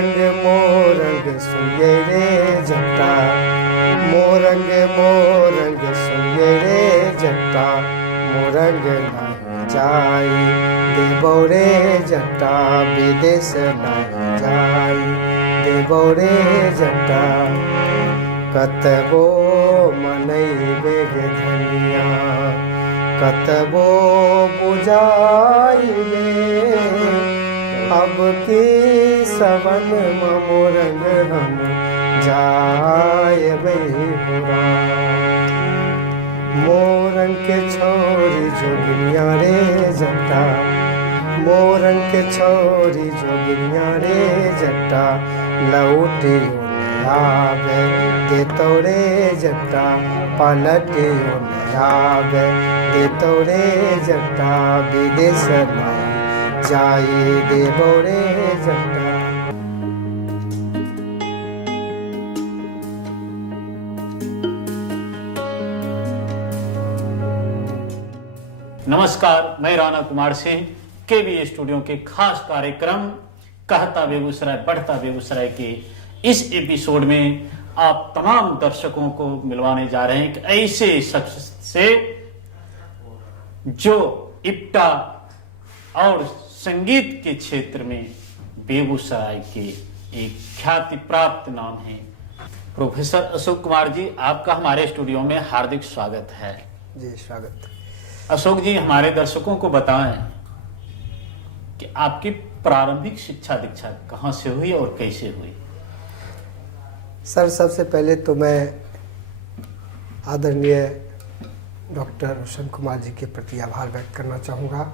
मोरंग मोरंग सुनिए रे जट्टा, मोरंग मोरंग सुनिए रे जट्टा, मोरंग नहीं जाई देबो रे जट्टा, विदेश नहीं जाई देबो रे जट्टा। कतबो मनैबे गे धनिया, कतबो बुझाइबे, अब की सवन मोरंग हम जायबे बुरा। मोरंग के छोरी जोगिनिया रे जट्टा, मोरंग के छोरी जोगिनिया रे जट्टा, लौटियो आवे देतो रे जट्टा, पलटियो आवे देतो रे जट्टा, विदेश नहीं जाई देबो रे जट्टा। नमस्कार, मैं राणा कुमार सिंह केवी स्टूडियो के खास कार्यक्रम कहता बेगूसराय बढ़ता बेगूसराय के इस एपिसोड में आप तमाम दर्शकों को मिलवाने जा रहे हैं एक ऐसे शख्स से जो इप्टा और संगीत के क्षेत्र में बेगूसराय के एक ख्याति प्राप्त नाम है। प्रोफेसर अशोक कुमार जी, आपका हमारे स्टूडियो में हार्दिक स्वागत है। जी स्वागत। अशोक जी, हमारे दर्शकों को बताएं कि आपकी प्रारंभिक शिक्षा दीक्षा कहाँ से हुई और कैसे हुई। सर, सबसे पहले तो मैं आदरणीय डॉक्टर रोशन कुमार जी के प्रति आभार व्यक्त करना चाहूँगा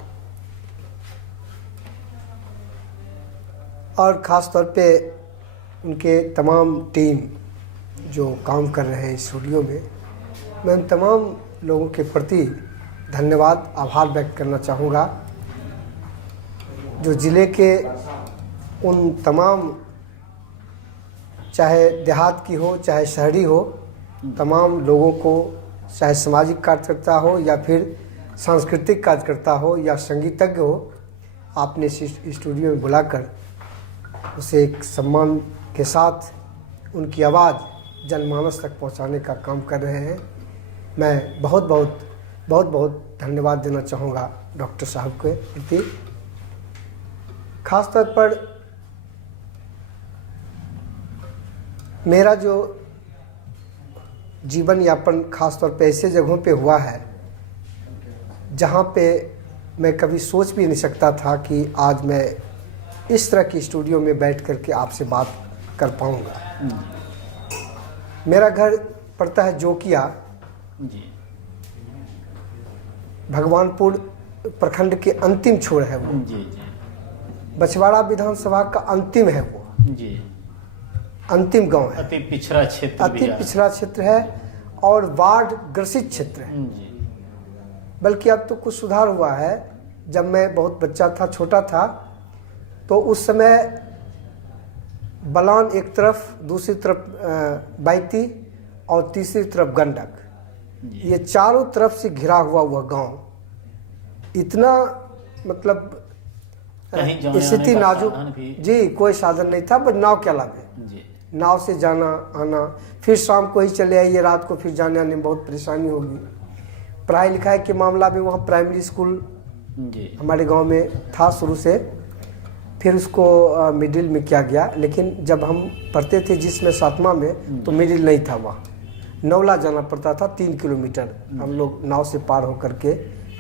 और ख़ास तौर पे उनके तमाम टीम जो काम कर रहे हैं स्टूडियो में, मैं उन तमाम लोगों के प्रति धन्यवाद आभार व्यक्त करना चाहूँगा जो ज़िले के उन तमाम, चाहे देहात की हो चाहे शहरी हो, तमाम लोगों को, चाहे सामाजिक कार्यकर्ता हो या फिर सांस्कृतिक कार्यकर्ता हो या संगीतज्ञ हो, आपने स्टूडियो में बुलाकर उसे एक सम्मान के साथ उनकी आवाज़ जनमानस तक पहुंचाने का काम कर रहे हैं। मैं बहुत बहुत धन्यवाद देना चाहूँगा डॉक्टर साहब के प्रति। खास तौर पर मेरा जो जीवन यापन खास तौर पे ऐसे जगहों पे हुआ है जहाँ पे मैं कभी सोच भी नहीं सकता था कि आज मैं इस तरह की स्टूडियो में बैठ कर के आपसे बात कर पाऊँगा। मेरा घर पड़ता है जोकिया, भगवानपुर प्रखंड के अंतिम छोर है वो। बछवाड़ा विधानसभा का अंतिम है वो, अंतिम गांव है। अति पिछड़ा क्षेत्र है और वार्ड ग्रसित क्षेत्र है। बल्कि अब तो कुछ सुधार हुआ है। जब मैं बहुत बच्चा था, छोटा था, तो उस समय बलान एक तरफ, दूसरी तरफ बैती और तीसरी तरफ गंडक, ये चारों तरफ से घिरा हुआ गांव। इतना मतलब स्थिति नाजुक, जी कोई साधन नहीं था, बस नाव के अलावा नाव से जाना आना, फिर शाम को ही चले आइए, रात को फिर जाने आने में बहुत परेशानी होगी। पढ़ाई लिखाई के मामला में वहाँ प्राइमरी स्कूल हमारे गांव में था शुरू से, फिर उसको मिडिल में किया गया। लेकिन जब हम पढ़ते थे जिसमें 7वां में, तो मिडिल नहीं था, वहाँ नौला जाना पड़ता था 3 किलोमीटर। हम लोग नाव से पार होकर के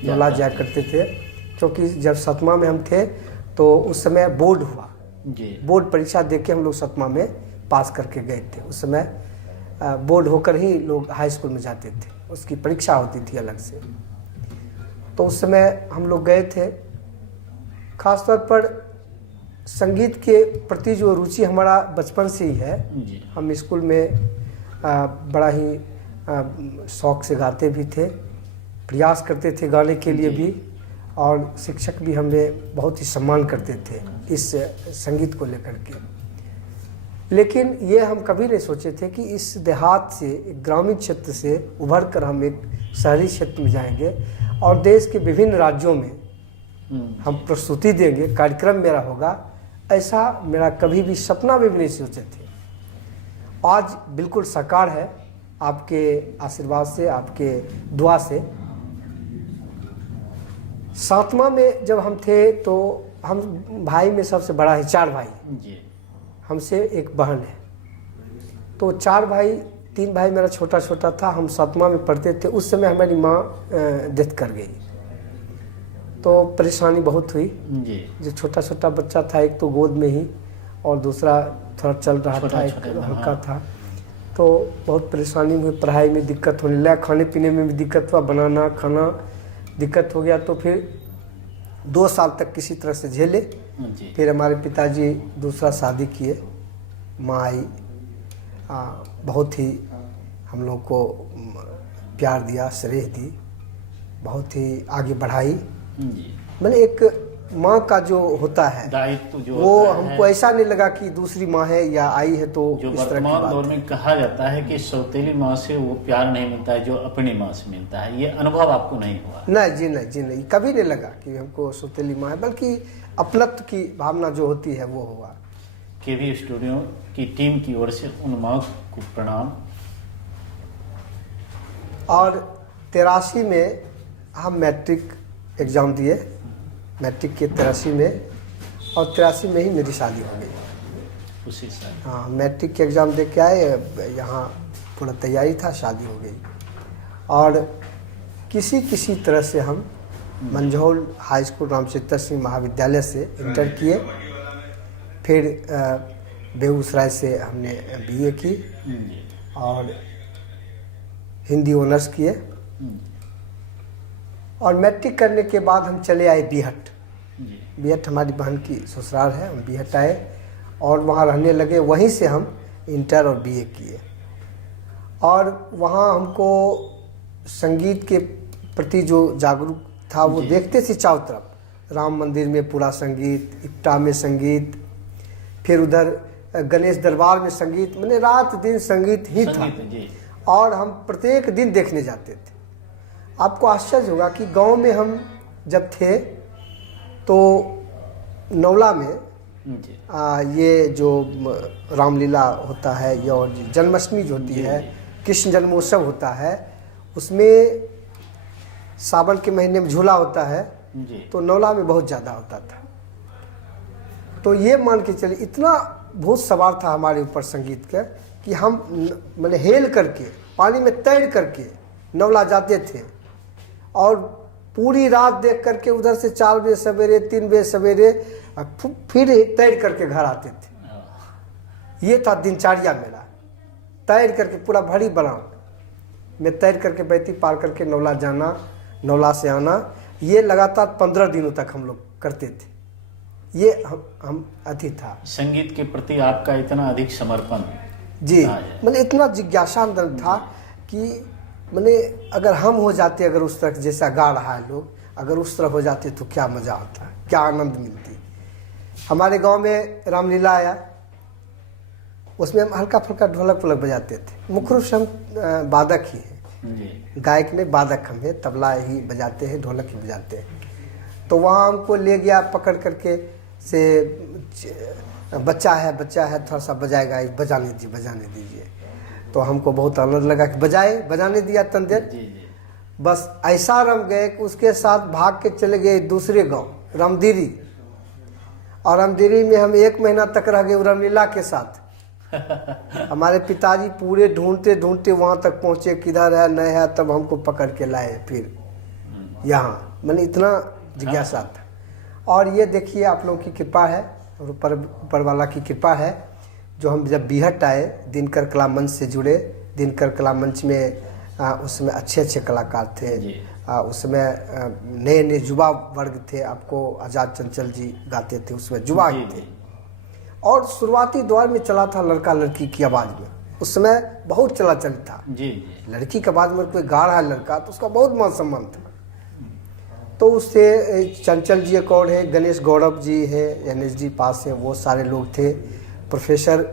नौला जाया करते थे, क्योंकि जब 7वां में हम थे तो उस समय बोर्ड हुआ। बोर्ड परीक्षा दे के हम लोग 7वां में पास करके गए थे। उस समय बोर्ड होकर ही लोग हाई स्कूल में जाते थे, उसकी परीक्षा होती थी अलग से। तो उस समय हम लोग गए थे। खास तौर पर संगीत के प्रति जो रुचि हमारा बचपन से ही है। हम स्कूल में बड़ा ही शौक से गाते भी थे, प्रयास करते थे गाने के लिए भी, और शिक्षक भी हमें बहुत ही सम्मान करते थे इस संगीत को लेकर के। लेकिन ये हम कभी नहीं सोचे थे कि इस देहात से, एक ग्रामीण क्षेत्र से उभर कर हम एक शहरी क्षेत्र में जाएंगे और देश के विभिन्न राज्यों में हम प्रस्तुति देंगे, कार्यक्रम मेरा होगा ऐसा मेरा कभी भी सपना में भी नहीं सोचे थे। आज बिल्कुल साकार है आपके आशीर्वाद से, आपके दुआ से। 7वां में जब हम थे तो हम भाई में सबसे बड़ा है, 4 भाई जी। हमसे एक बहन है, तो 4 भाई, 3 भाई मेरा छोटा छोटा था। हम 7वां में पढ़ते थे, उस समय हमारी माँ डेथ कर गई, तो परेशानी बहुत हुई जी। जो छोटा छोटा बच्चा था, एक तो गोद में ही और दूसरा थोड़ा चल रहा था, एक छोटा हल्का था, तो बहुत परेशानी हुई। पढ़ाई में दिक्कत होने लगा, खाने पीने में भी दिक्कत हुआ, बनाना खाना दिक्कत हो गया। तो फिर 2 साल तक किसी तरह से झेले। जी। फिर हमारे पिताजी दूसरा शादी किए, माँ आई, बहुत ही हम लोग को प्यार दिया, स्नेह दी, बहुत ही आगे बढ़ाई। जी। मैंने एक माँ का जो होता है दायित्व जो वो होता है, हमको ऐसा नहीं लगा कि दूसरी माँ है या आई है तो जो इस तरह की वर्तमान बात दौर है। में कहा जाता है कि सौतेली माँ से वो प्यार नहीं मिलता है जो अपनी माँ से मिलता है, ये अनुभव आपको नहीं हुआ? नहीं जी, नहीं जी, नहीं, कभी नहीं लगा कि हमको सौतेली माँ है, बल्कि अपनत्व की भावना जो होती है वो हुआ। केवी स्टूडियो की टीम की ओर से उन माँ को प्रणाम। और 83 में हम मैट्रिक एग्ज़ाम दिए, मैट्रिक के 83 में, और 83 में ही मेरी शादी हो गई। उसी साल। हाँ, मैट्रिक के एग्ज़ाम दे के आए, यहाँ पूरा तैयारी था, शादी हो गई। और किसी तरह से हम मंझौल हाई स्कूल रामचरित्र सिंह महाविद्यालय से इंटर किए, फिर बेगूसराय से हमने BA की जी। और हिंदी ऑनर्स किए। और मैट्रिक करने के बाद हम चले आए बीहट। जी। बीहट हमारी बहन की ससुराल है, हम बीहट आए और वहाँ रहने लगे। वहीं से हम इंटर और BA किए, और वहाँ हमको संगीत के प्रति जो जागरूक था वो जी। देखते थे चारों तरफ। राम मंदिर में पूरा संगीत, इप्टा में संगीत, फिर उधर गणेश दरबार में संगीत, मैंने रात दिन संगीत ही था। संगीत, जी। और हम प्रत्येक दिन देखने जाते थे। आपको आश्चर्य होगा कि गांव में हम जब थे तो नौला में जी। ये जो रामलीला होता है, ये और जन्माष्टमी जो होती जी, है, जी। कृष्ण जन्मोत्सव होता है, उसमें सावन के महीने में झूला होता है, जी। तो नौला में बहुत ज़्यादा होता था। तो ये मान के चलिए इतना भूत सवार था हमारे ऊपर संगीत का कि हम मैंने हेल करके, पानी में तैर करके नौला जाते थे, और पूरी रात देख करके उधर से 4 बजे सवेरे, 3 बजे सवेरे फिर तैर करके घर आते थे। ये था दिनचर्या मेरा, तैर करके पूरा भरी बनाऊँ मैं तैर करके बैती पार करके नौला जाना, नौला से आना। ये लगातार 15 दिनों तक हम लोग करते थे। ये हम अति था संगीत के प्रति आपका इतना अधिक समर्पण जी। हाँ, मैंने इतना जिज्ञासा अंदर था कि मैंने अगर हम हो जाते, अगर उस तरह जैसा गा रहा है लोग, अगर उस तरह हो जाते तो क्या मज़ा आता, क्या आनंद मिलती। हमारे गांव में रामलीला आया, उसमें हम हल्का फुल्का ढोलक वोलक बजाते थे। मुख्य रूप से हम वादक ही हैं, जी। गायक में वादक हम हैं, तबला ही बजाते हैं, ढोलक ही बजाते हैं। तो वहाँ हमको ले गया पकड़ करके से, बच्चा है थोड़ा सा बजाएगा, बजाने दीजिए। तो हमको बहुत आनंद लगा कि बजाने दिया तन देर। जी। जी। बस ऐसा रम गए कि उसके साथ भाग के चले गए दूसरे गांव रामदिरी, और रामदिरी में हम 1 महीना तक रह गए रामलीला के साथ। हमारे पिताजी पूरे ढूंढते वहाँ तक पहुँचे, किधर है नहीं है, तब हमको पकड़ के लाए फिर यहाँ। मैंने इतना जिज्ञासा था। और ये देखिए आप लोगों की कृपा है, और ऊपर वाला की कृपा है, जो हम जब बीहट आए, दिनकर कला मंच से जुड़े। दिनकर कला मंच में उसमें अच्छे कलाकार थे। उसमें नए युवा वर्ग थे। आपको आज़ाद चंचल जी गाते थे, उसमें युवा थे। और शुरुआती दौर में चला था लड़का लड़की की आवाज़ में, उस समय बहुत चलाचल था। जी। लड़की की आवाज़ में कोई गा रहा है लड़का, तो उसका बहुत मान सम्मान था। तो उससे चंचल जी एक और है, गणेश गौरव जी है, NSD पास है, वो सारे लोग थे। प्रोफेसर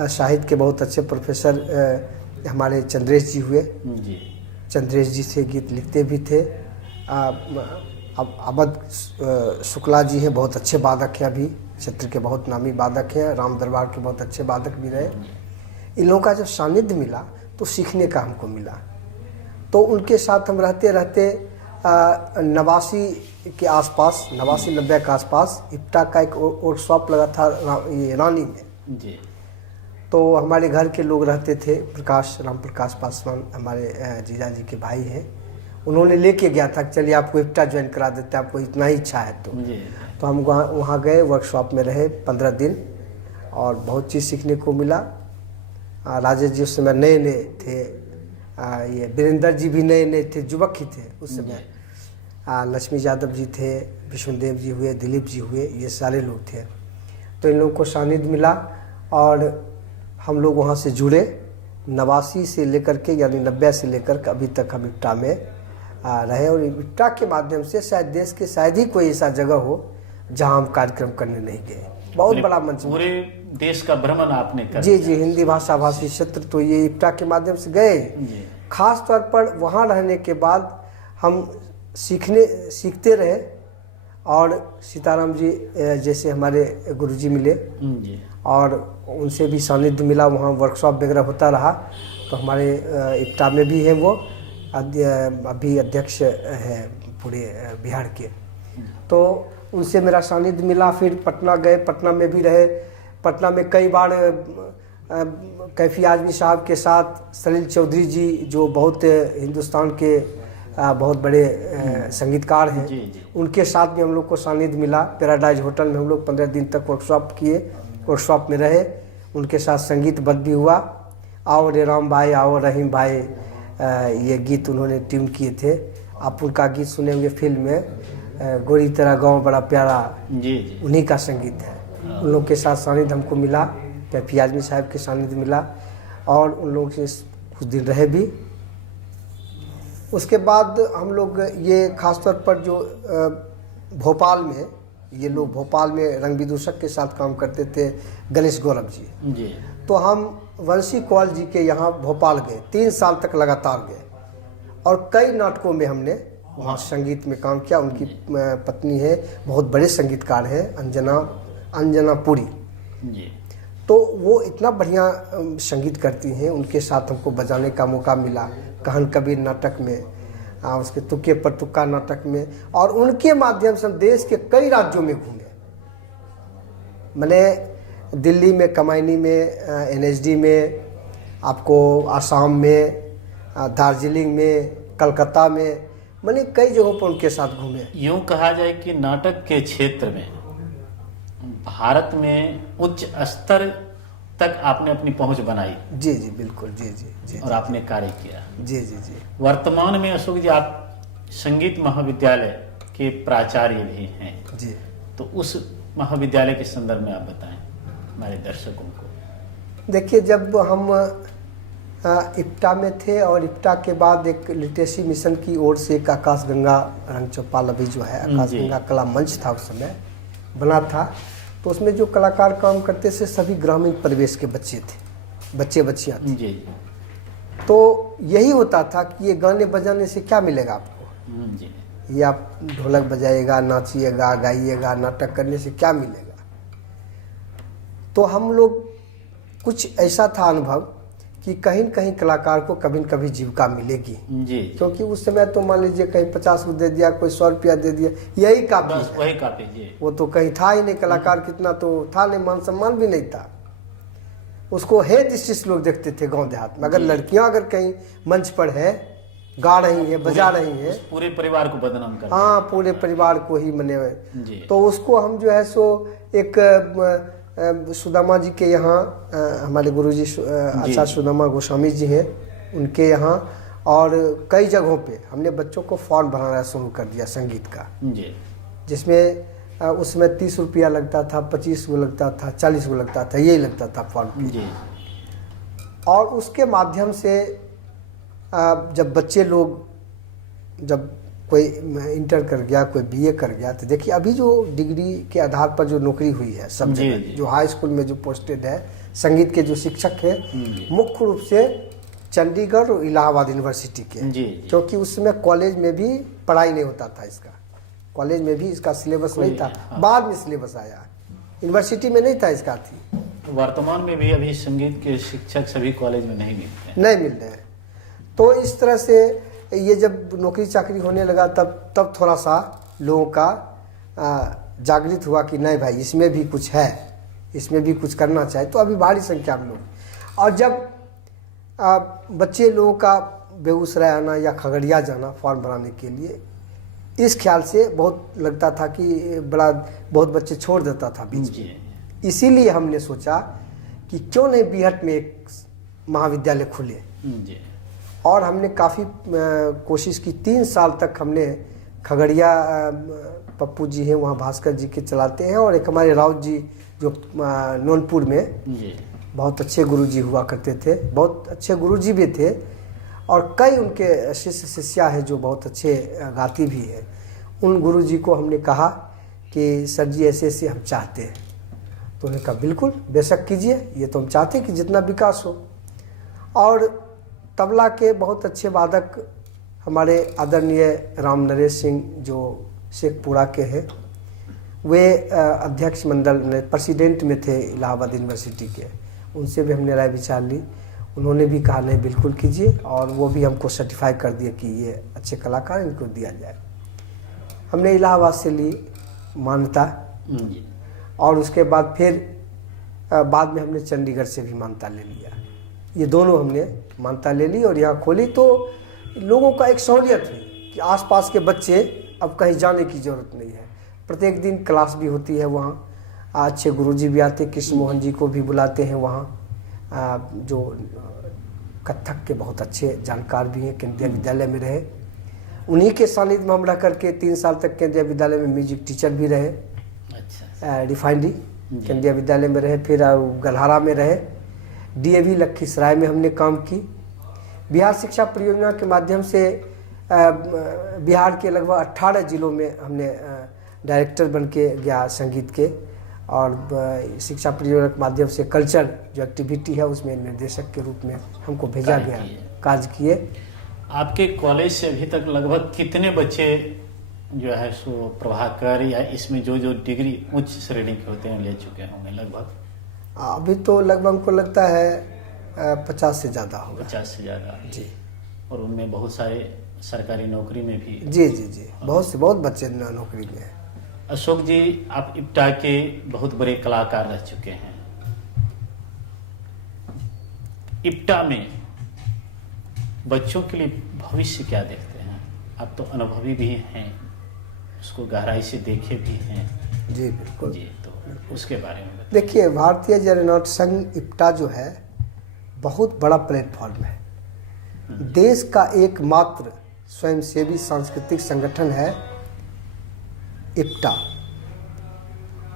साहित्य के बहुत अच्छे प्रोफेसर हमारे चंद्रेश जी हुए। जी। चंद्रेश जी से गीत लिखते भी थे। अब अवध शुक्ला जी हैं, बहुत अच्छे वादक हैं, अभी क्षेत्र के बहुत नामी वादक हैं, राम दरबार के बहुत अच्छे वादक भी रहे। इन लोगों का जब सानिध्य मिला तो सीखने का हमको मिला। तो उनके साथ हम रहते रहते 89 के आसपास, 89-90 के आसपास इप्टा का एक वर्कशॉप लगा था ये रानी में जी। तो हमारे घर के लोग रहते थे, राम प्रकाश पासवान हमारे जीजा जी के भाई हैं, उन्होंने लेके गया था कि चलिए आपको इप्टा ज्वाइन करा देते हैं, आपको इतना ही इच्छा है तो हम वहाँ गए, वर्कशॉप में रहे 15 दिन और बहुत चीज़ सीखने को मिला। राजेश जी उस समय नए नए थे, ये वीरेंद्र जी भी नए नए थे, युवक ही थे उस समय। लक्ष्मी यादव जी थे, विष्णुदेव जी हुए, दिलीप जी हुए, ये सारे लोग थे। तो इन लोगों को सानिध्य मिला और हम लोग वहाँ से जुड़े। 89 से लेकर के यानी 90 से लेकर के अभी तक हम इप्टा में रहे और इप्टा के माध्यम से शायद देश के शायद ही कोई ऐसा जगह हो जहाँ हम कार्यक्रम करने नहीं गए। बहुत बड़ा मंच, पूरे देश का भ्रमण आपने कर जी जी, हिंदी भाषा भाषी क्षेत्र तो ये इप्टा के माध्यम से गए। खास तौर पर वहाँ रहने के बाद हम सीखते रहे और सीताराम जी जैसे हमारे गुरुजी मिले और उनसे भी सानिध्य मिला, वहाँ वर्कशॉप वगैरह होता रहा। तो हमारे इप्टा में भी है वो अभी अध्यक्ष है पूरे बिहार के, तो उनसे मेरा सानिध्य मिला। फिर पटना गए, पटना में भी रहे। पटना में कई बार कैफी आजमी साहब के साथ सलील चौधरी जी जो बहुत हिंदुस्तान के बहुत बड़े संगीतकार हैं, उनके साथ भी हम लोग को सानिध्य मिला। पैराडाइज होटल में हम लोग 15 दिन तक वर्कशॉप किए, वर्कशॉप में रहे, उनके साथ संगीत बद्ध भी हुआ। आओ रे राम भाई, आओ रहीम भाई, ये गीत उन्होंने ट्यून किए थे। आप उनका गीत सुने होंगे फिल्म में, गोरी तेरा गाँव बड़ा प्यारा, उन्हीं का संगीत है। उन लोग के साथ सानिध्य हमको मिला, कैफी आजमी साहब के सानिध्य मिला और उन लोग से कुछ दिन रहे भी। उसके बाद हम लोग ये खासतौर पर जो भोपाल में, ये लोग भोपाल में रंग विदूषक के साथ काम करते थे, गणेश गौरव जी। तो हम वंशी कौल जी के यहाँ भोपाल गए, 3 साल तक लगातार गए और कई नाटकों में हमने वहाँ संगीत में काम किया। उनकी पत्नी है, बहुत बड़े संगीतकार हैं, अंजना पुरी। तो वो इतना बढ़िया संगीत करती हैं, उनके साथ हमको बजाने का मौका मिला कहन कबीर नाटक में, उसके तुक्के पर तुक्का नाटक में। और उनके माध्यम से हम देश के कई राज्यों में घूमे। मैंने दिल्ली में कमायनी में, NSD में, आपको आसाम में, दार्जिलिंग में, कलकत्ता में, मैंने कई जगहों पर उनके साथ घूमे। यूँ कहा जाए कि नाटक के क्षेत्र में भारत में उच्च स्तर तक आपने अपनी पहुंच बनाई। जी जी बिल्कुल, जी जी जी, और आपने कार्य किया। जी जी जी। वर्तमान में अशोक जी आप संगीत महाविद्यालय के प्राचार्य भी हैं जी। तो उस महाविद्यालय के संदर्भ में आप बताएं हमारे दर्शकों को। देखिए, जब हम इप्टा में थे और इप्टा के बाद एक लिटरेसी मिशन की ओर से एक आकाशगंगा रंगचौपाल अभी जो है आकाशगंगा कला मंच था, उस समय बना था। तो उसमें जो कलाकार काम करते थे सभी ग्रामीण परिवेश के बच्चे थे, बच्चे बच्चियाँ थी। जी। तो यही होता था कि ये गाने बजाने से क्या मिलेगा आपको, जी। ये आप ढोलक बजाइएगा, नाचिएगा, गाइएगा, नाटक करने से क्या मिलेगा। तो हम लोग कुछ ऐसा था अनुभव कि कहीं न कहीं कलाकार को कभी न कभी जीविका मिलेगी। जी। क्योंकि उस समय तो मान लीजिए कहीं 50 दे दिया, कोई 100 रुपया दे दिया, यही काफी है। वही काफी। जी। वो तो कहीं था ही नहीं, कलाकार कितना तो था नहीं, मान सम्मान भी नहीं था। उसको हे दृष्टि से लोग देखते थे गांव देहात में। अगर लड़कियां अगर कहीं मंच पर है, गा रही हैं, बजा रही हैं, पूरे परिवार को बदनाम कर, हाँ पूरे परिवार को ही मने। तो उसको हम जो है सो एक सुदामा जी के यहाँ, हमारे गुरुजी आचार्य सुदामा गोस्वामी जी हैं, उनके यहाँ और कई जगहों पे हमने बच्चों को फॉर्म बनाना शुरू कर दिया संगीत का। जी। जिसमें उसमें 30 रुपया लगता था, 25 को लगता था, 40 को लगता था, यही लगता था फॉर्म। जी। और उसके माध्यम से जब बच्चे लोग, जब कोई इंटर कर गया, कोई BA कर गया, तो देखिए अभी जो डिग्री के आधार पर जो नौकरी हुई है सब जगह, जो हाई स्कूल में जो पोस्टेड है संगीत के जो शिक्षक हैं, मुख्य रूप से चंडीगढ़ और इलाहाबाद यूनिवर्सिटी के। क्योंकि उस समय कॉलेज में भी पढ़ाई नहीं होता था इसका, कॉलेज में भी इसका सिलेबस नहीं था, बाद में सिलेबस आया। यूनिवर्सिटी में नहीं था इसका थी। वर्तमान में भी अभी संगीत के शिक्षक सभी कॉलेज में नहीं मिलते हैं। नहीं मिल रहे हैं। तो इस तरह से ये जब नौकरी चाकरी होने लगा तब थोड़ा सा लोगों का जागृत हुआ कि नहीं भाई इसमें भी कुछ है, इसमें भी कुछ करना चाहिए। तो अभी भारी संख्या में लोग, और जब बच्चे लोगों का बेगूसराय आना या खगड़िया जाना फॉर्म भराने के लिए, इस ख्याल से बहुत लगता था कि बहुत बच्चे छोड़ देता था बीच में। इसीलिए हमने सोचा कि क्यों नहीं बीहट में एक महाविद्यालय खुले। और हमने काफ़ी कोशिश की, 3 साल तक हमने खगड़िया, पप्पू जी हैं वहाँ भास्कर जी के चलाते हैं, और एक हमारे राउत जी जो नौनपुर में बहुत अच्छे गुरुजी हुआ करते थे, बहुत अच्छे गुरुजी भी थे, और कई उनके शिष्य शिष्या हैं जो बहुत अच्छे गाती भी हैं। उन गुरुजी को हमने कहा कि सर जी ऐसे ऐसे हम चाहते हैं। तो उन्होंने कहा बिल्कुल बेशक कीजिए, ये तो हम चाहते हैं कि जितना विकास हो। और तबला के बहुत अच्छे वादक हमारे आदरणीय राम नरेश सिंह जो शेखपुरा के हैं, वे अध्यक्ष मंडल में प्रेसिडेंट में थे इलाहाबाद यूनिवर्सिटी के, उनसे भी हमने राय विचार ली। उन्होंने भी कहा नहीं बिल्कुल कीजिए, और वो भी हमको सर्टिफाई कर दिए कि ये अच्छे कलाकार, इनको दिया जाए। हमने इलाहाबाद से ली मान्यता, और उसके बाद फिर बाद में हमने चंडीगढ़ से भी मान्यता ले लिया। ये दोनों हमने मान्यता ले ली और यहाँ खोली। तो लोगों का एक सहूलियत हुई कि आसपास के बच्चे अब कहीं जाने की ज़रूरत नहीं है। प्रत्येक दिन क्लास भी होती है वहाँ, अच्छे गुरुजी भी आते, कृष्ण मोहन जी को भी बुलाते हैं वहाँ, जो कथक के बहुत अच्छे जानकार भी हैं, केंद्रीय विद्यालय में रहे। उन्हीं के सानिध्य में हम रह करके 3 साल तक केंद्रीय विद्यालय में म्यूजिक टीचर भी रहे। रिफाइनरी केंद्रीय विद्यालय में रहे, फिर गल्हारा में रहे, डीएवी लखीसराय में हमने काम की। बिहार शिक्षा परियोजना के माध्यम से बिहार के लगभग 18 जिलों में हमने डायरेक्टर बन के गया संगीत के, और शिक्षा परियोजना के माध्यम से कल्चर जो एक्टिविटी है उसमें निर्देशक के रूप में हमको भेजा गया, कार्य किए। आपके कॉलेज से अभी तक लगभग कितने बच्चे जो है सो प्रभाकर या इसमें जो डिग्री उच्च श्रेणी के होते हैं ले चुके होंगे लगभग? अभी तो लगभग हमको लगता है 50 से ज़्यादा होगा। 50 से ज़्यादा जी। और उनमें बहुत सारे सरकारी नौकरी में भी? जी जी जी, बहुत बच्चे नौकरी में हैं। अशोक जी, आप इप्टा के बहुत बड़े कलाकार रह चुके हैं। इप्टा में बच्चों के लिए भविष्य क्या देखते हैं? आप तो अनुभवी भी हैं, उसको गहराई से देखे भी हैं। जी बिल्कुल जी, तो उसके बारे में देखिए, भारतीय जर्नौट संघ इप्टा जो है बहुत बड़ा प्लेटफॉर्म है। देश का एकमात्र स्वयंसेवी सांस्कृतिक संगठन है इप्टा,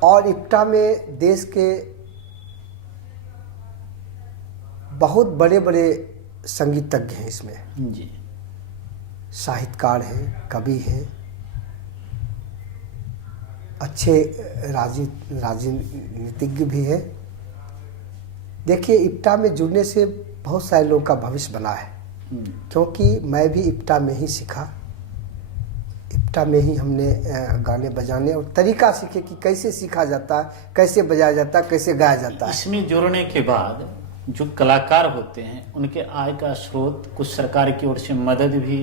और इप्टा में देश के बहुत बड़े बड़े संगीतज्ञ हैं। इसमें जी, साहित्यकार हैं, कवि हैं, अच्छे राजनीतिज्ञ भी हैं। देखिए, इप्टा में जुड़ने से बहुत सारे लोगों का भविष्य बना है, क्योंकि मैं भी इप्टा में ही सीखा। इप्टा में ही हमने गाने बजाने और तरीका सीखे कि कैसे सीखा जाता है, कैसे बजाया जाता है, कैसे गाया जाता है। इसमें जुड़ने के बाद जो कलाकार होते हैं उनके आय का स्रोत कुछ सरकार की ओर से मदद भी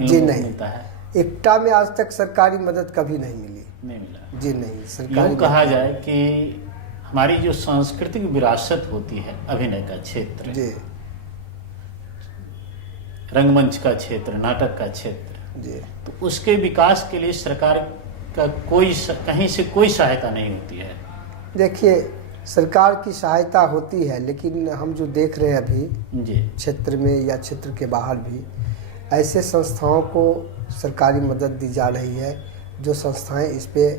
जी नहीं मिलता है? इप्टा में आज तक सरकारी मदद कभी नहीं मिली। नहीं मिला जी नहीं। सरकारी कहा जाए कि हमारी जो सांस्कृतिक विरासत होती है, अभिनय का क्षेत्र जी, रंगमंच का क्षेत्र, नाटक का क्षेत्र जी, तो उसके विकास के लिए सरकार का कहीं से कोई सहायता नहीं होती है। देखिए, सरकार की सहायता होती है, लेकिन हम जो देख रहे हैं अभी जी क्षेत्र में या क्षेत्र के बाहर भी ऐसे संस्थाओं को सरकारी मदद दी जा रही है जो संस्थाएं इस पे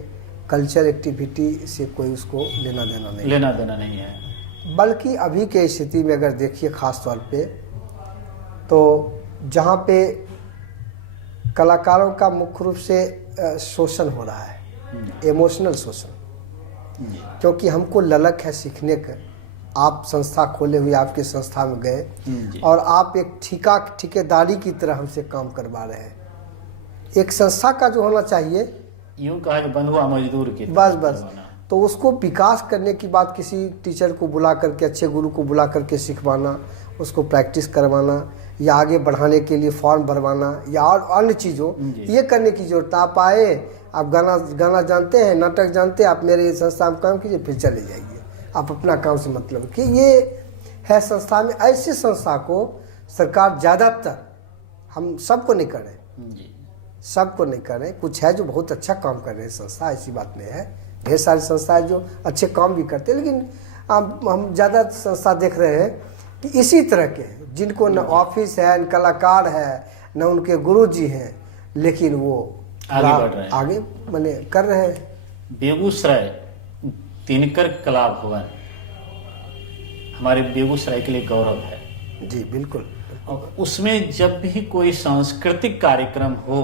कल्चर एक्टिविटी से कोई उसको लेना देना नहीं है। बल्कि अभी के स्थिति में अगर देखिए खास तौर पे, तो जहाँ पे कलाकारों का मुख्य रूप से शोषण हो रहा है, इमोशनल शोषण, क्योंकि हमको ललक है सीखने का। आप संस्था खोले हुए आपके संस्था में गए और आप एक ठेकेदारी की तरह हमसे काम करवा रहे हैं। एक संस्था का जो होना चाहिए, यूं कहा कि बंधुआ मजदूर की बस तो उसको विकास करने की बात किसी टीचर को बुला करके, अच्छे गुरु को बुला करके सिखवाना, उसको प्रैक्टिस करवाना या आगे बढ़ाने के लिए फॉर्म भरवाना या और अन्य चीज़ों, ये करने की जरूरत। आप आए, आप गाना जानते हैं, नाटक जानते हैं, आप मेरे संस्था में काम कीजिए, फिर चले जाइए, आप अपना काम से मतलब कि ये है संस्था में। ऐसी संस्था को सरकार ज़्यादातर, हम सबको नहीं कर रहे, सबको नहीं कर रहे, कुछ है जो बहुत अच्छा काम कर रहे हैं संस्था, ऐसी बात नहीं है, ढेर सारी संस्थाएं जो अच्छे काम भी करते हैं, लेकिन हम ज़्यादा संस्था देख रहे हैं कि इसी तरह के हैं जिनको न ऑफिस है, न कलाकार है, न उनके गुरुजी हैं, लेकिन वो आगे बढ़ रहे हैं, आगे माने कर रहे हैं। बेगूसराय दिनकर कला भवन हमारे बेगूसराय के लिए गौरव है। जी बिल्कुल। और उसमें जब भी कोई सांस्कृतिक कार्यक्रम हो,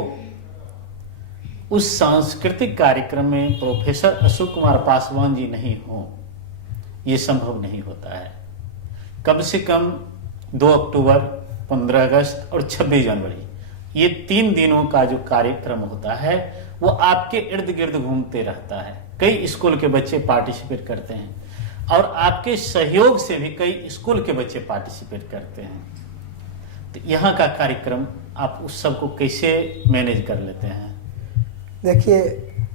उस सांस्कृतिक कार्यक्रम में प्रोफेसर अशोक कुमार पासवान जी नहीं हो, ये संभव नहीं होता है। कम से कम 2 अक्टूबर, 15 अगस्त और 26 जनवरी, ये 3 दिनों का जो कार्यक्रम होता है वो आपके इर्द गिर्द घूमते रहता है। कई स्कूल के बच्चे पार्टिसिपेट करते हैं और आपके सहयोग से भी कई स्कूल के बच्चे पार्टिसिपेट करते हैं। तो यहाँ का कार्यक्रम आप उस सब को कैसे मैनेज कर लेते हैं? देखिए,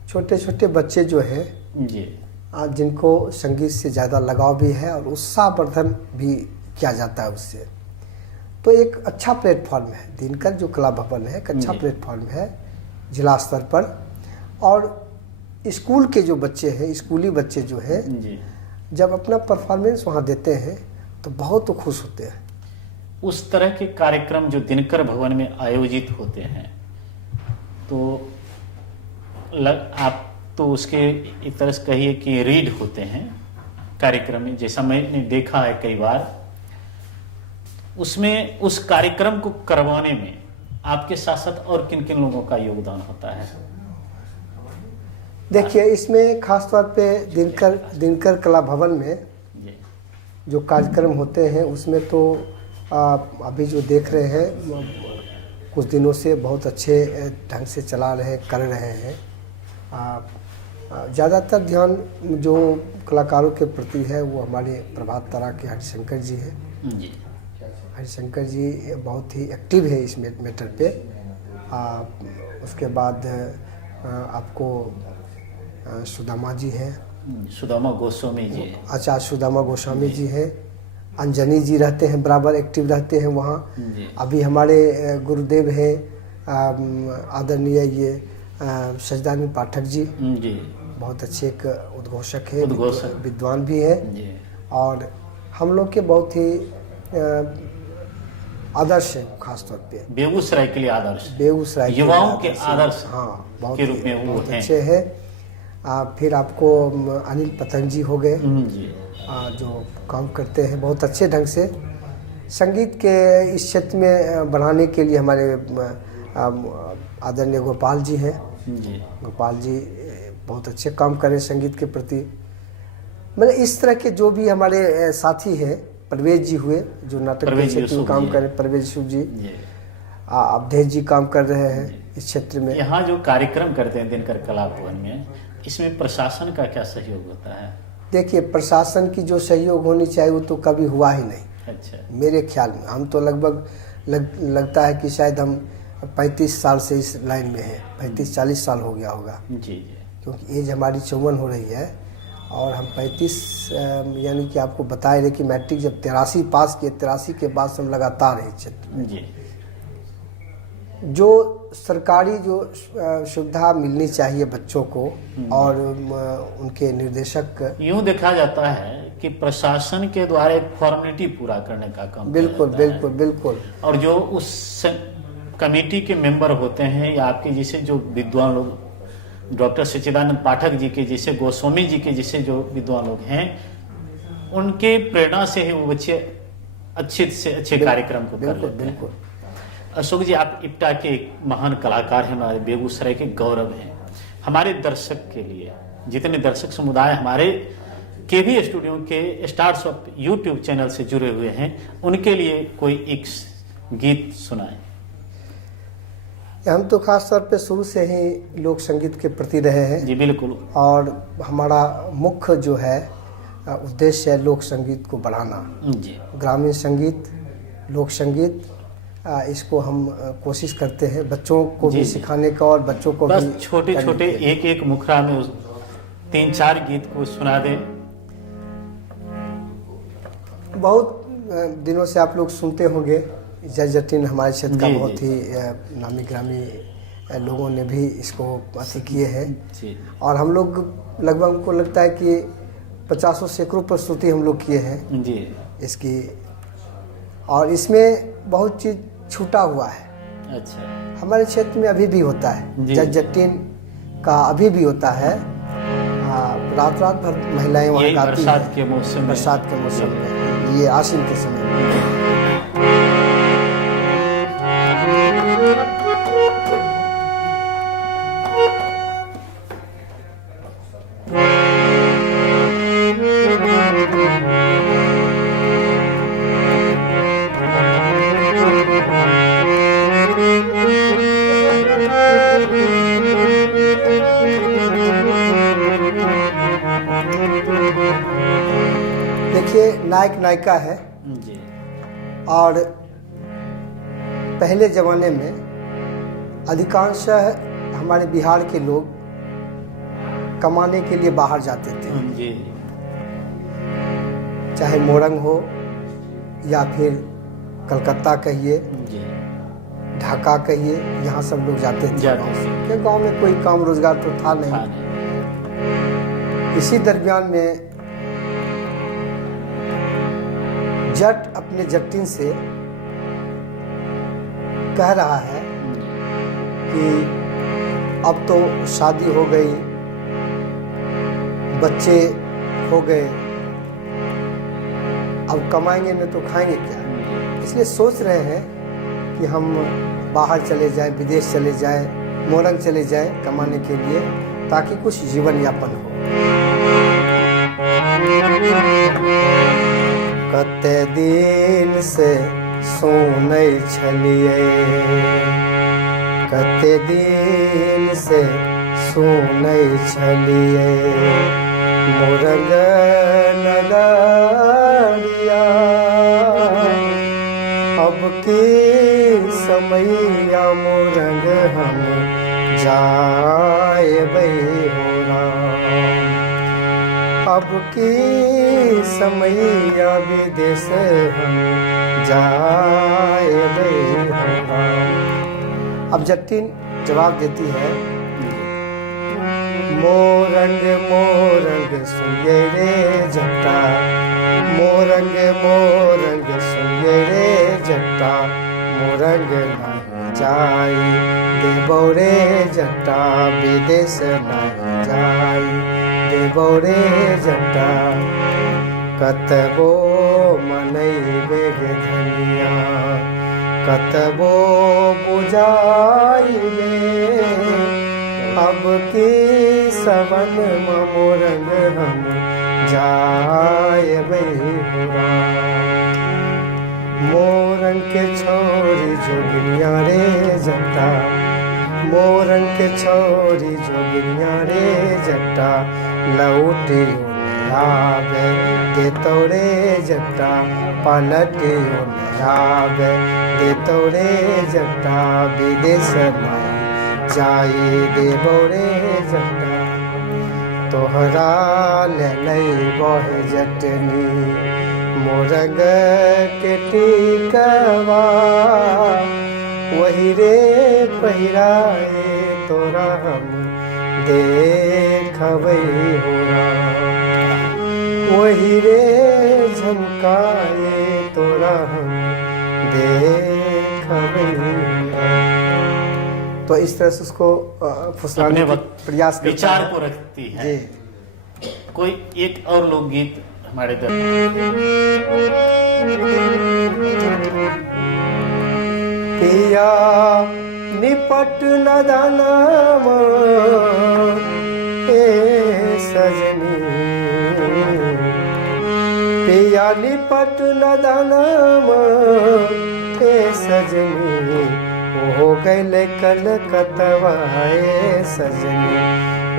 छोटे छोटे बच्चे जो हैं जी, आज जिनको संगीत से ज़्यादा लगाव भी है और उत्साहवर्धन भी किया जाता है उससे, तो एक अच्छा प्लेटफॉर्म है दिनकर जो कला भवन है, एक अच्छा प्लेटफॉर्म है जिला स्तर पर। और स्कूल के जो बच्चे हैं, स्कूली बच्चे जो हैं, जब अपना परफॉर्मेंस वहाँ देते हैं तो बहुत खुश होते हैं। उस तरह के कार्यक्रम जो दिनकर भवन में आयोजित होते हैं, तो आप तो उसके एक तरह से कहिए कि रीड होते हैं कार्यक्रम में, जैसा मैंने देखा है कई बार। उसमें उस कार्यक्रम को करवाने में आपके साथ साथ और किन किन लोगों का योगदान होता है? देखिए, इसमें खास तौर पे दिनकर कला भवन में जो कार्यक्रम होते हैं उसमें तो अभी जो देख रहे हैं कुछ दिनों से बहुत अच्छे ढंग से चला रहे, कर रहे हैं। ज़्यादातर ध्यान जो कलाकारों के प्रति है वो हमारे प्रभात तारा के हरिशंकर जी हैं। हरिशंकर जी बहुत ही एक्टिव है इस मैटर पे। उसके बाद आपको सुदामा जी हैं, सुदामा गोस्वामी जी, आचार्य सुदामा गोस्वामी जी हैं। अंजनी जी रहते हैं, बराबर एक्टिव रहते हैं वहाँ। अभी हमारे गुरुदेव हैं आदरणीय ये सजदानी पाठक जी, बहुत अच्छे एक उद्घोषक है, विद्वान भी है। और हम लोग के बहुत ही आदर्श है, खास तौर पे बेगूसराय के लिए आदर्श, बेगूसराय युवाओं के आदर्श, हाँ, बहुत के रूप में वो बहुत अच्छे हैं। फिर आपको अनिल पतंग जी हो गए, जो काम करते हैं बहुत अच्छे ढंग से संगीत के इस क्षेत्र में बढ़ाने के लिए। हमारे आदरणीय गोपाल जी हैं, गोपाल जी बहुत अच्छे काम करें संगीत के प्रति। मतलब इस तरह के जो भी हमारे साथी हैं, परवेज जी हुए जो नाटक के क्षेत्र में काम करें, परवेज यूसुफ जी, अवधेश जी काम कर रहे हैं इस क्षेत्र में। यहाँ जो कार्यक्रम करते हैं दिनकर कला भवन में, इसमेमें प्रशासन का क्या सहयोग होता है? देखिए, प्रशासन की जो सहयोग होनी चाहिए वो तो कभी हुआ ही नहीं। अच्छा, मेरे ख्याल में हम तो लगभग लगता है कि शायद हम 35 साल से इस लाइन में हैं, 35-40 साल हो गया होगा जी, क्योंकि एज हमारी 54 हो रही है और हम 35 यानी कि आपको बताए रहे कि मैट्रिक जब 83 पास किए, 83 के बाद से हम लगातार हैं क्षेत्र में। जी, जो सरकारी जो सुविधा मिलनी चाहिए बच्चों को और उनके निर्देशक, यूँ देखा जाता है कि प्रशासन के द्वारा एक फॉर्मेलिटी पूरा करने का काम बिल्कुल किया जाता बिल्कुल बिल्कुल। और जो उस कमेटी के मेंबर होते हैं या आपके जैसे जो विद्वान लोग, डॉक्टर सच्चिदानंद पाठक जी के जैसे, गोस्वामी जी के जैसे जो विद्वान लोग हैं, उनके प्रेरणा से ही वो बच्चे अच्छे से अच्छे कार्यक्रम को कर लेते हैं। अशोक जी, आप इप्टा के एक महान कलाकार हैं, हमारे बेगूसराय के गौरव हैं। हमारे दर्शक के लिए, जितने दर्शक समुदाय हमारे केवी स्टूडियो के स्टार्स ऑफ यूट्यूब चैनल से जुड़े हुए हैं, उनके लिए कोई एक गीत सुनाएं। हम तो खास तौर पे शुरू से ही लोक संगीत के प्रति रहे हैं जी बिल्कुल। और हमारा मुख्य जो है उद्देश्य है लोक संगीत को बढ़ाना। जी ग्रामीण संगीत, लोक संगीत, इसको हम कोशिश करते हैं बच्चों को जी, भी जी। सिखाने का और बच्चों को बस भी छोटे करने छोटे के। एक एक मुखड़ा में 3-4 गीत को सुना दे। बहुत दिनों से आप लोग सुनते होंगे, जय जटिन हमारे क्षेत्र का जी, बहुत जी। ही नामी ग्रामी लोगों ने भी इसको अति किए हैं जी और हम लोग लगभग हमको लगता है कि 50 सैकड़ों प्रस्तुति हम लोग किए हैं जी। इसकी, और इसमें बहुत चीज़ छूटा हुआ है। अच्छा हमारे क्षेत्र में अभी भी होता है, जी। जय जटिन का अभी भी होता है। रात रात भर महिलाएं वहाँ यही गाती बरसात हैं के मौसम में। बरसात के मौसम में, ये आश्विन के समय में। देखिए, नायक नायिका है जी और पहले ज़माने में अधिकांश हमारे बिहार के लोग कमाने के लिए बाहर जाते थे, जी चाहे मोरंग हो या फिर कलकत्ता कहिए, जी। ढाका कहिए, यहाँ सब लोग जाते थे। जाते थे। क्योंकि गांव में कोई काम रोजगार तो था हाँ, नहीं। नहीं। इसी दरमियान में जट अपने जटिन से कह रहा है कि अब तो शादी हो गई, बच्चे हो गए, अब कमाएंगे नहीं तो खाएंगे क्या, इसलिए सोच रहे हैं कि हम बाहर चले जाएं, विदेश चले जाएं, मोरंग चले जाएं कमाने के लिए, ताकि कुछ जीवन यापन हो। कते दिन से सुनै छलिए, कते दिन से सुनै छलिए, मोरंग नगरिया, अब की समैया मोरंग हम जाएबै हो राम, अब की समैया विदेश हम जाएबै हो राम। अब जटिन जवाब देती है, मोरंग मोरंग सुनिए रे जट्टा, मोरंग मोरंग सुनिए रे जट्टा, मोरंग नहीं जाई देबौ रे जट्टा, विदेश नहीं जाई देबौ रे जट्टा, कतबो मनैबे गे धनिया, कतबो बुझाइबे, अब की सबन मोरंग हम जाएबै हो राम। मोरंग के छोरी जोगिनिया रे जट्टा, मोरंग के छोरी जोगिनिया रे जट्टा, लौटियो आवे देतौ रे जट्टा, पलटियो आवे देतौ रे जट्टा, विदेश नहीं जाई देबौ रे जट्टा, तोहरा ले लैबौ हे जटनी, मोरंग के टिकवा, वही रे पहिराए तोरा हम देखबै हो राम, वही रे झमकाए तोरा हम देखबै हो राम। तो इस तरह से उसको फुसलाने अपने का प्रयास करता विचार है। को रखती है। जी। कोई एक और लोकगीत हमारे दर पिया निपट न दानामा ए सजनी, पिया निपट न दानामा ए सजनी, हो गए कलकतवाए सजनी,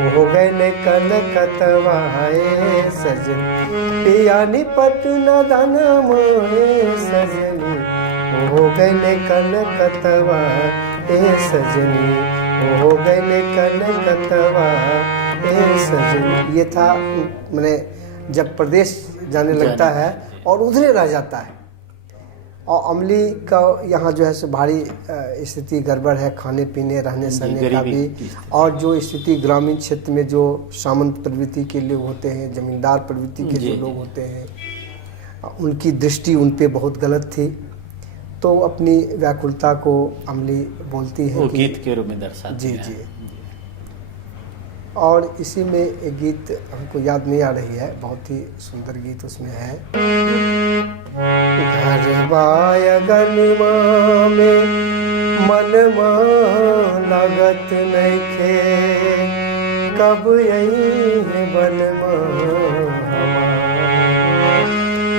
हो गए कलकतवाए सजनी, पिया निपट न धन मोए सजनी, हो गए कलकतवाए सजनी, हो गए कलकतवाए सजनी। ये था मैंने जब प्रदेश जाने लगता है और उधरे रह जाता है। और अमली का यहाँ जो है सो भारी स्थिति गड़बड़ है, खाने पीने रहने सहने का भी। और जो स्थिति ग्रामीण क्षेत्र में जो सामंत प्रवृत्ति के लोग होते हैं, जमींदार प्रवृत्ति के जो लोग होते हैं, उनकी दृष्टि उन पे बहुत गलत थी। तो अपनी व्याकुलता को अमली बोलती है कि गीत के रूप में दर्शाती जी है। जी। और इसी में एक गीत हमको याद नहीं आ रही है, बहुत ही सुंदर गीत उसमें है। घरवा अगनमा में मनवा लागत नइखे, कब यही है बनमा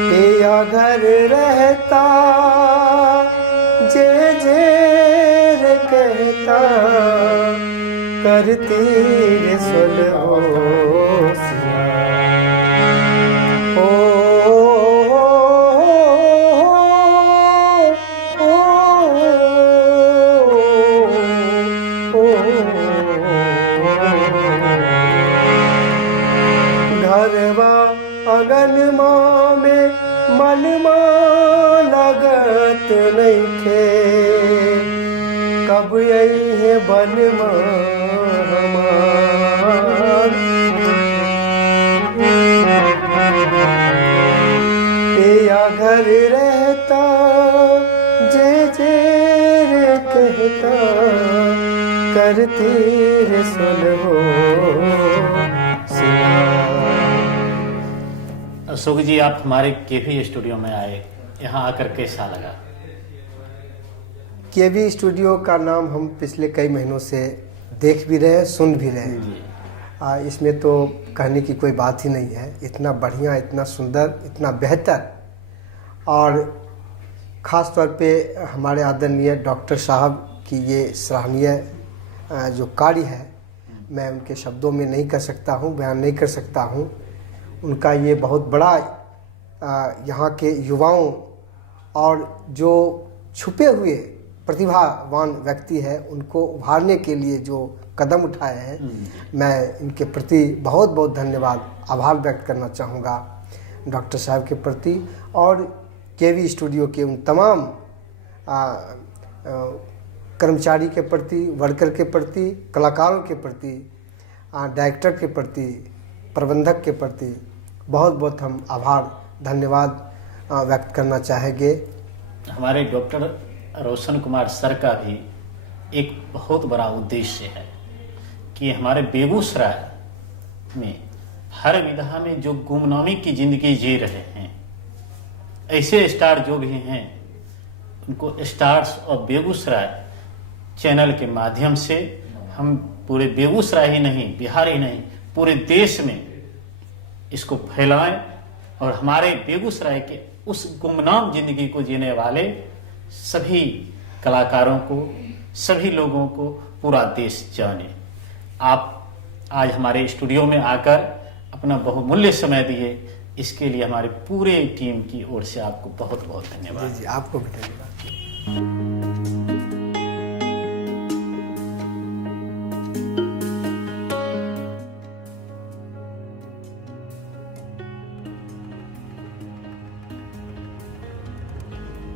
पिया घर रहता, जे जे कहता, करती रे सुलहो सिया। घरवा अगनमा में मनमा लागत नइखे, कब यही है बनमा हमार पिया घर रहता, जे जे रे कहता, करती रे सुलहो सिया। अशोक जी, आप हमारे केवी स्टूडियो में आए, यहाँ आकर कैसा लगा? केवी स्टूडियो का नाम हम पिछले कई महीनों से देख भी रहे हैं, सुन भी रहे हैं। इसमें तो कहने की कोई बात ही नहीं है। इतना बढ़िया, इतना सुंदर, इतना बेहतर। और ख़ास तौर पे हमारे आदरणीय डॉक्टर साहब की ये सराहनीय जो कार्य है, मैं उनके शब्दों में नहीं कर सकता हूँ, बयान नहीं कर सकता हूँ। उनका ये बहुत बड़ा यहाँ के युवाओं और जो छुपे हुए प्रतिभावान व्यक्ति है, उनको उभारने के लिए जो कदम उठाए हैं, मैं इनके प्रति बहुत बहुत धन्यवाद, आभार व्यक्त करना चाहूँगा डॉक्टर साहब के प्रति। और केवी स्टूडियो के उन तमाम कर्मचारी के प्रति, वर्कर के प्रति, कलाकारों के प्रति, डायरेक्टर के प्रति, प्रबंधक के प्रति बहुत बहुत हम आभार धन्यवाद व्यक्त करना चाहेंगे। हमारे डॉक्टर रोशन कुमार सर का भी एक बहुत बड़ा उद्देश्य है कि हमारे बेगूसराय में हर विधा में जो गुमनामी की जिंदगी जी रहे हैं, ऐसे स्टार जो भी हैं, उनको स्टार्स ऑफ बेगूसराय चैनल के माध्यम से हम पूरे बेगूसराय ही नहीं, बिहार ही नहीं, पूरे देश में इसको फैलाएं और हमारे बेगूसराय के उस गुमनाम जिंदगी को जीने वाले सभी कलाकारों को, सभी लोगों को पूरा देश जाने। आप आज हमारे स्टूडियो में आकर अपना बहुमूल्य समय दिए, इसके लिए हमारे पूरे टीम की ओर से आपको बहुत बहुत धन्यवाद। जी, आपको भी धन्यवाद।